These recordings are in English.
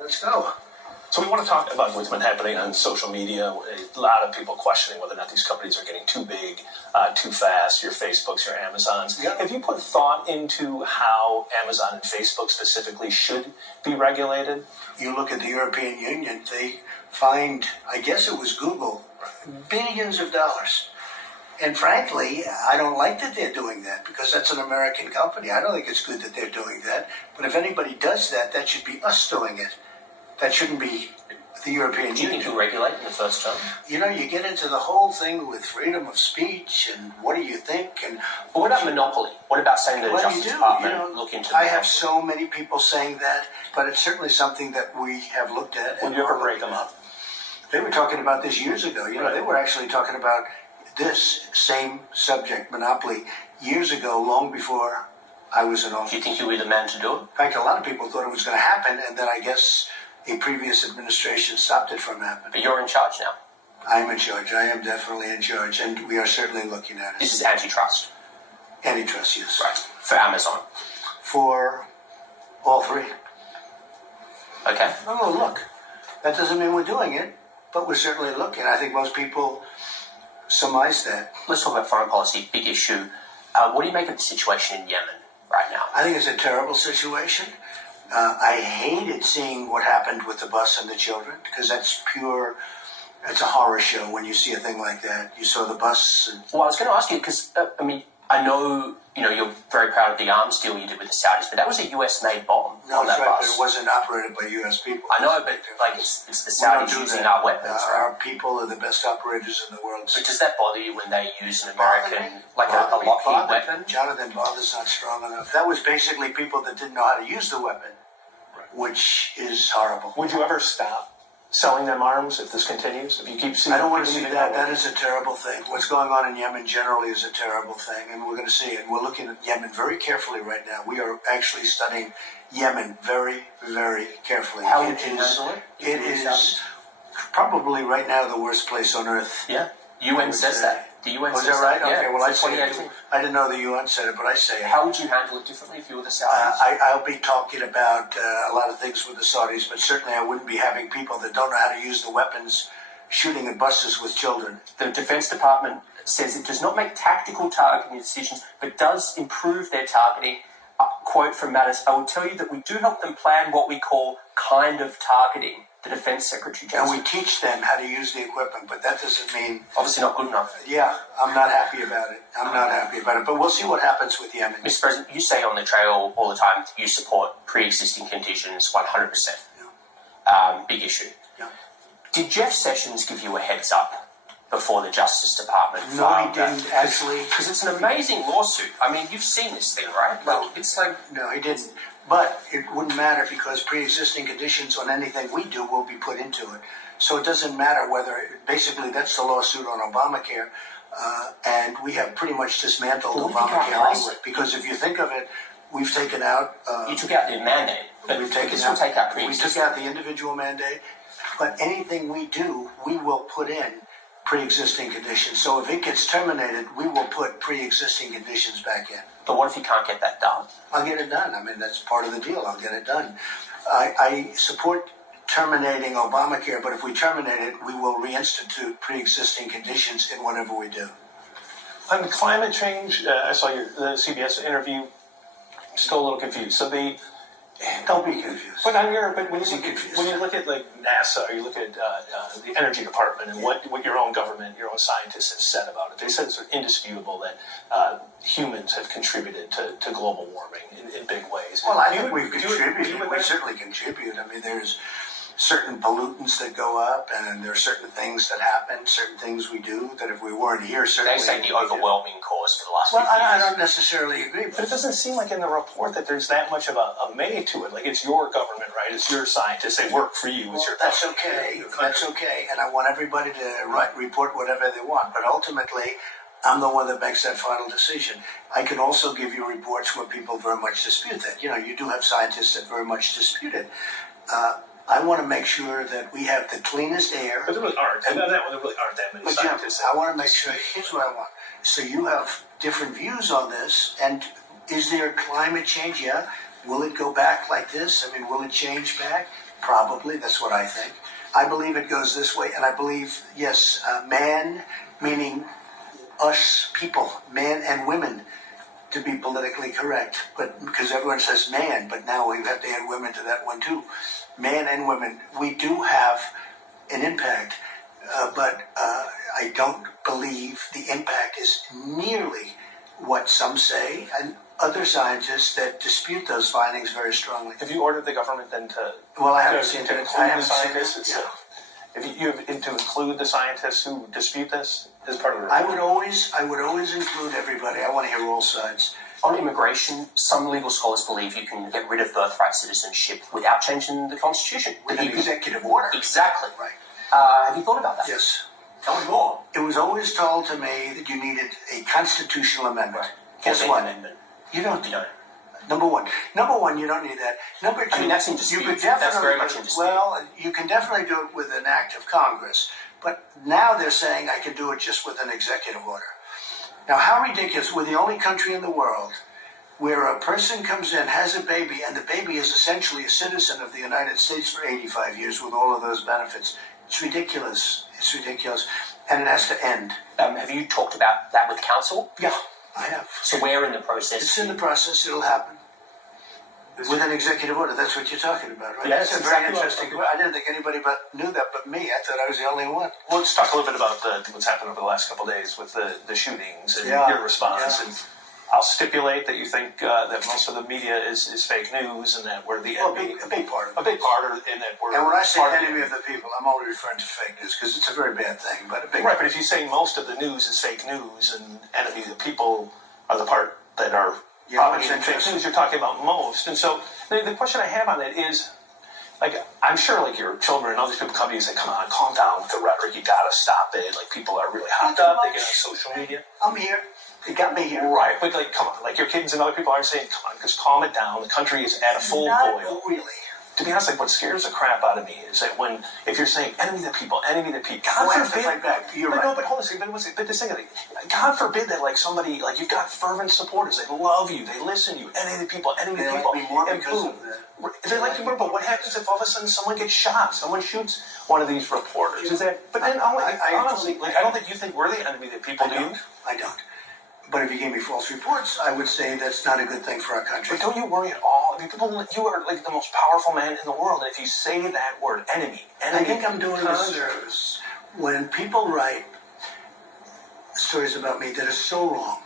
Let's go. So we want to talk about what's been happening on social media. A lot of people questioning whether or not these companies are getting too big, too fast, your Facebooks, your Amazons. Yep. Have you put thought into how Amazon and Facebook specifically should be regulated? You look at the European Union, they fined, I guess it was Google, billions of dollars. And frankly, I don't like that they're doing that because that's an American company. I don't think it's good that they're doing that. But if anybody does that, that should be us doing it. That shouldn't be the European Union. Do you think you'll regulate in the first term? You know, you get into the whole thing with freedom of speech and what do you think? And But what about monopoly? What about saying to the what do you Justice do? Department, You know, look into I monopoly? have so many people saying that, but it's certainly something that we have looked at. Would you ever break them up? They were talking about this years ago. You know, Right. they were actually talking about this same subject, monopoly, years ago, long before I was in office. Do you think you'll be the man to do it? In fact, a lot of people thought it was going to happen, and then I guess a previous administration stopped it from happening. But you're in charge now. I'm in charge. I am definitely in charge, and we are certainly looking at This it. is antitrust. Antitrust, yes. Right. For Amazon. For all three. Okay. Oh, look, that doesn't mean we're doing it, but we're certainly looking. I think most people surmise that. Let's talk about foreign policy, big issue. What do you make of the situation in Yemen right now? I think it's a terrible situation. I hated seeing what happened with the bus and the children because that's pure. It's a horror show when you see a thing like that. You saw the bus. And, Well, I was going to ask you because I know you're very proud of the arms deal you did with the Saudis, but that was a US-made bomb no, on that's that right, bus. but it wasn't operated by U.S. people. I know, but it's the We don't Saudis do using that. our weapons, right? Our people are the best operators in the world. But does that bother you when they use an Bother American, me? like a Bother me? Lockheed Bother. weapon? Jonathan, bother's not strong enough. That was basically people that didn't know how to use the weapon, which is horrible. Would you ever stop selling them arms if this continues? If you keep seeing, I don't want to see that. That is a terrible thing. What's going on in Yemen generally is a terrible thing, and we're going to see it. We're looking at Yemen very carefully right now. We are actually studying Yemen very, very carefully. How would you handle it? It is probably right now the worst place on earth. Yeah. UN says that. The UN Was says that right? Yeah, Okay, well, I for say it. 2018. I didn't know the UN said it, but I say it. How would you handle it differently if you were the Saudis? I'll be talking about a lot of things with the Saudis, but certainly I wouldn't be having people that don't know how to use the weapons shooting at buses with children. The Defense Department says it does not make tactical targeting decisions, but does improve their targeting. Quote from Mattis, I will tell you that we do help them plan what we call kind of targeting, the Defense Secretary And General. we teach them how to use the equipment, but that doesn't mean, Obviously not good enough. yeah, I'm not happy about it. I'm not happy about it, but we'll see what happens with Yemen. Mr. President, you say on the trail all the time that you support pre-existing conditions 100%. Big issue. Yeah. Did Jeff Sessions give you a heads up before the Justice Department No, filed he didn't actually. Because it's an amazing lawsuit. I mean, you've seen this thing, right? No. It's like... No, he didn't. But it wouldn't matter because pre-existing conditions on anything we do will be put into it. So it doesn't matter whether, basically that's the lawsuit on Obamacare, and we have pretty much dismantled Well, we think Obamacare our anyway. Because if you think of it, we've taken out... You took out the mandate, but we've taken this will take out we took pre-existing. out the individual mandate, but anything we do, we will put in pre-existing conditions. So if it gets terminated, we will put pre-existing conditions back in. But what if you can't get that done? I'll get it done. I mean, that's part of the deal. I'll get it done. I support terminating Obamacare, but if we terminate it, we will reinstitute pre-existing conditions in whatever we do. On the climate change, I saw the CBS interview. Still a little confused. So Don't be confused. but when Is he you confused? look at like NASA, or you look at the Energy Department and what your own government, your own scientists have said about it, they said it's indisputable that humans have contributed to global warming in big ways. Well, I Do you- think we've do you- contributed. do you- We certainly contribute. I mean, there's certain pollutants that go up, and there are certain things that happen, certain things we do that if we weren't here, certainly... They say the overwhelming cause for the last Well, 50 years. I don't necessarily agree, But it doesn't seem like in the report that there's that much of a may to it. Like it's your government, right? It's your scientists. They work for you. It's your that's company, okay. your country. That's okay. And I want everybody to report whatever they want. But ultimately, I'm the one that makes that final decision. I can also give you reports where people very much dispute that. You know, you do have scientists that very much dispute it. I want to make sure that we have the cleanest air. But there really aren't. And on that one, there really aren't that many But Jim, scientists. I want to make sure, here's what I want. So you have different views on this, and is there climate change? Yeah. Will it go back like this? I mean, will it change back? Probably, that's what I think. I believe it goes this way, and I believe, yes, man, meaning us people, men and women, to be politically correct, but because everyone says man, but now we have to add women to that one too. Man and women, we do have an impact, but I don't believe the impact is nearly what some say, and other scientists that dispute those findings very strongly. Have you ordered the government then to? Well, I haven't seen it. To I include the haven't seen scientists it. itself. If you to include the scientists who dispute this as part of the I would always include everybody. I want to hear all sides. On immigration, some legal scholars believe you can get rid of birthright citizenship without changing the Constitution. With an executive order. Exactly. Right. Have you thought about that? Yes. Tell me more. It was always told to me that you needed a constitutional amendment. Guess 14th what? Amendment. You don't. You don't. Number one, you don't need that. Number two, I mean, that's in dispute. you could definitely, That's very much in dispute. Well, you can definitely do it with an act of Congress. But now they're saying I can do it just with an executive order. Now, how ridiculous. We're the only country in the world where a person comes in, has a baby, and the baby is essentially a citizen of the United States for 85 years with all of those benefits. It's ridiculous. It's ridiculous. And it has to end. Have you talked about that with council? Yeah, I have. So where in the process? It's in the process. It'll happen. With an executive order. That's what you're talking about, right? Yes, That's a exactly very interesting. I didn't think anybody knew that but me. I thought I was the only one. Well, let's talk a little bit about what's happened over the last couple of days with the shootings and your response. Yeah. And I'll stipulate that you think that most of the media is fake news and that we're the enemy. A big part of it. A big part of it, and that we're. And when I say part enemy of the people, I'm only referring to fake news because it's a very bad thing. But a big Right, but if you say most of the news is fake news and enemy of the people are the part that are propagating fake news, you're talking about most. And so the question I have on it is, like, I'm sure like your children and other people come to you and say, come on, calm down with the rhetoric, you gotta stop it. Like, people are really hopped up, they get on social media. I'm here. It got me here. Right, but like, come on, like your kids and other people aren't saying, come on, just calm it down. The country is at a full Not boil. really. To be honest, like what scares the crap out of me is that if you're saying enemy of the people, God We'll have to forbid. fight back. You're But right. no, but hold on a second. But this thing, God forbid that like somebody, like you've got fervent supporters. They love you. They listen to you. Enemy of the people. Enemy of They the like people. me more And because boom. of that. They like you more. But what happens if all of a sudden someone gets shot? Someone shoots one of these reporters. Is that? But then honestly, like I don't think you think we're the enemy of the people, do you? I don't. But if you gave me false reports, I would say that's not a good thing for our country. But don't you worry at all? I mean, you are like the most powerful man in the world. And if you say that word, enemy, I think I'm doing a service when people write stories about me that are so wrong.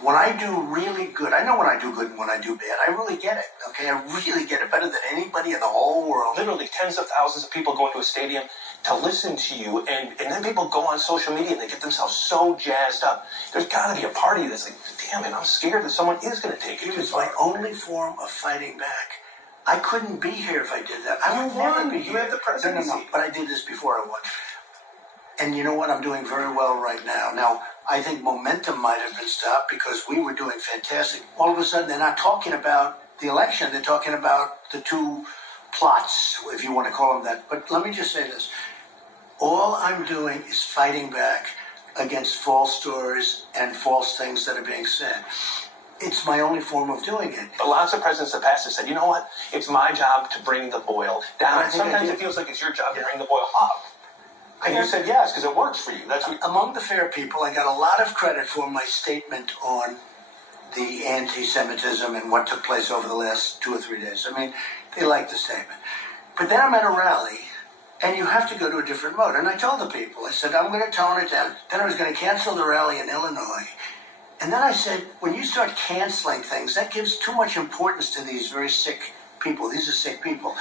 When I do really good, I know when I do good and when I do bad. I really get it, okay? I really get it better than anybody in the whole world. Literally tens of thousands of people go into a stadium to listen to you, and then people go on social media and they get themselves so jazzed up. There's got to be a party that's like, damn it, I'm scared that someone is going to take it It too was far. my only form of fighting back. I couldn't be here if I did that. I would You won. never be You here. had the presidency. No, but I did this before I won. And you know what? I'm doing very well right now. Now, I think momentum might have been stopped because we were doing fantastic. All of a sudden, they're not talking about the election. They're talking about the two plots, if you want to call them that. But let me just say this. All I'm doing is fighting back against false stories and false things that are being said. It's my only form of doing it. But lots of presidents have passed have said, you know what? It's my job to bring the boil down. I think I Sometimes did. it feels like it's your job to bring the boil up. And you said yes, because it works for you. That's what. Among the fair people, I got a lot of credit for my statement on the anti-Semitism and what took place over the last 2 or 3 days. I mean, they liked the statement. But then I'm at a rally, and you have to go to a different mode. And I told the people, I said, I'm going to tone it down. Then I was going to cancel the rally in Illinois. And then I said, when you start canceling things, that gives too much importance to these very sick people. These are sick people.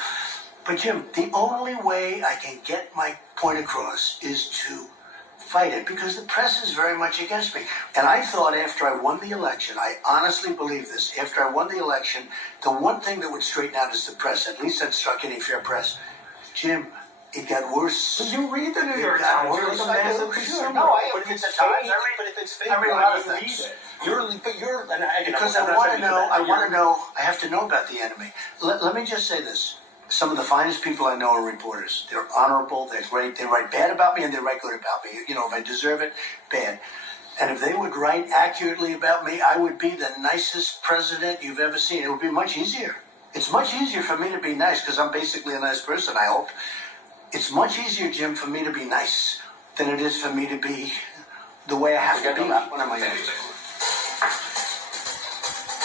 But Jim, the only way I can get my point across is to fight it because the press is very much against me. And I thought after I won the election, I honestly believe this, after I won the election, the one thing that would straighten out is the press. At least I'd start getting fair press. Jim, it got worse. But you read the New York It got Times. You're worse. like a I do. massive consumer. No, I But if read it's the fake, Times. but if it's fake, I read why other do you things. read it? You're, and Because I want to know, I have to know about the enemy. Let me just say this. Some of the finest people I know are reporters. They're honorable, they're great, they write bad about me and they write good about me. You know, if I deserve it, bad. And if they would write accurately about me, I would be the nicest president you've ever seen. It would be much easier. It's much easier for me to be nice because I'm basically a nice person, I hope. It's much easier, Jim, for me to be nice than it is for me to be the way I have to be. That What am I going to do?